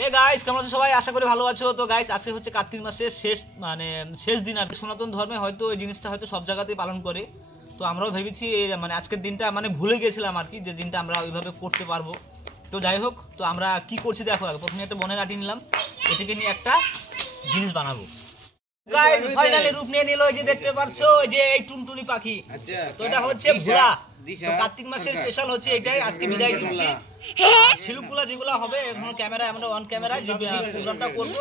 Hey guys, কেমন আছো সবাই? আশা করি ভালো আছো। তো গাইস, আজকে হচ্ছে কার্তিক মাসের শেষ দিন। আর সনাতন ধর্মে হয়তো এই জিনিসটা হয়তো সব জায়গাতেই পালন করে। তো আমরাও ভেবেছি আজকের দিনটা ভুলে গিয়েছিলাম আর কি, যে দিনটা আমরা ওইভাবে করতে পারবো। তো যাই হোক, তো আমরা কি করছি দেখো। আগে প্রথমে একটা বনের আটি নিলাম, এটাকে নিয়ে একটা জিনিস বানাবো। গাইস ফাইনালি রূপ নিয়ে নিল, এই যে দেখতে পাচ্ছো, এই যে এই টুনটুনি পাখি। তো এটা হচ্ছে ভোলা। তো কার্তিক মাসের স্পেশাল হচ্ছে এটাই। আজকে বিদায় দিচ্ছি। শিলুকগুলা যেগুলো হবে এখন ক্যামেরা, আমরা অন ক্যামেরায় যে প্রোগ্রামটা করবো,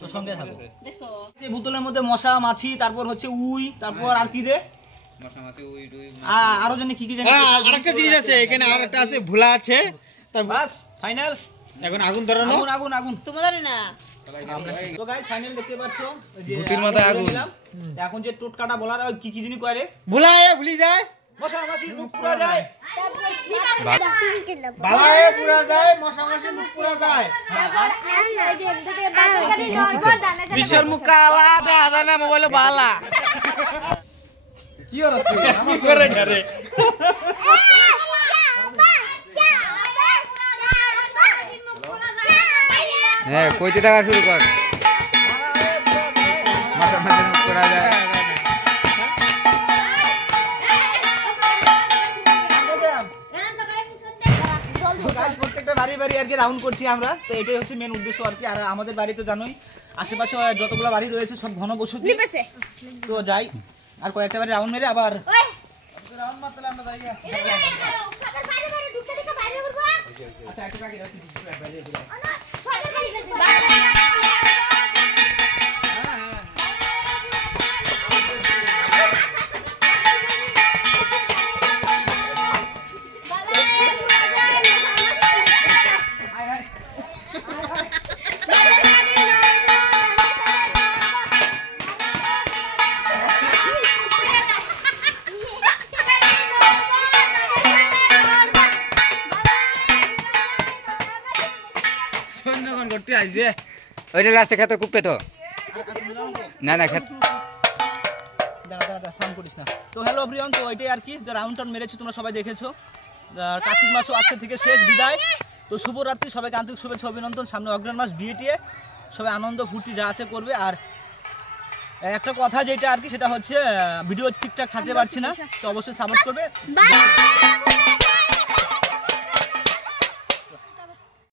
তো সঙ্গে থাকো। এই বোতলের মধ্যে মশা মাছি, তারপর হচ্ছে উই, তারপর আর কি রে মশা মাছি উই টুই আরো জানি কি কি জানি। আরেকটা জিনিস আছে এখানে, আরেকটা আছে ভোলা আছে। বাস ফাইনাল। এখন আগুন ধরানো, আগুন আগুন তোমাদের না। তো গাইস ফাইনাল দেখতে পাচ্ছো, যে গুটির মাথায় আগুন। এখন যে টোটকাটা বলার কি কি জিনিস করে, ভুলি যায়, মশা মাছি মুখ পুরা যায়, বালায়ে পুরা যায়, মশা মাছি মুখ পুরা যায়। বিশ্বর মুখ কালা দাদা না মোবাইলে বালা কি হলো তুই আমার করে রে? হ্যাঁ, কইতে টাকা শুরু কর। মাথা মাথা মুখ করা যায়। প্রত্যেকটা বাড়ি বাড়ি আর কি রাউন্ড করছি আমরা। তো এটাই হচ্ছে মেন উদ্দেশ্য আর কি। আর আমাদের বাড়ি তো জানোই, আশেপাশে যতগুলো বাড়ি রয়েছে সব ঘনবসতি। তো যাই আর কয়েকটা বাড়ি রাউন্ড মেরে আবার রাউন্ড মারতে আমরা যাই। আচ্ছা একটা কাকি রাখি করতে আইছে। ওইটা লাস্টে খেতে কুপে তো না না খেত সাউন্ড করিস না। তো হ্যালো এভরিওয়ান, তো ওইটাই আর কি, রাউন্ড টাউন মেরেছি, তোমরা সবাই দেখেছো। কার্তিক মাসও আজকে থেকে শেষ বিদায়। তো শুভরাত্রি, সবাইকে আন্তরিক শুভেচ্ছা অভিনন্দন। সামনে অগ্রহণ মাস, বিয়েটিয়ে সবাই আনন্দ ফুর্তি যা আছে করবে। আর একটা কথা যেটা আর কি, সেটা হচ্ছে ভিডিও ঠিকঠাক ছাড়তে পারছি না, তো অবশ্যই সাপোর্ট করবে।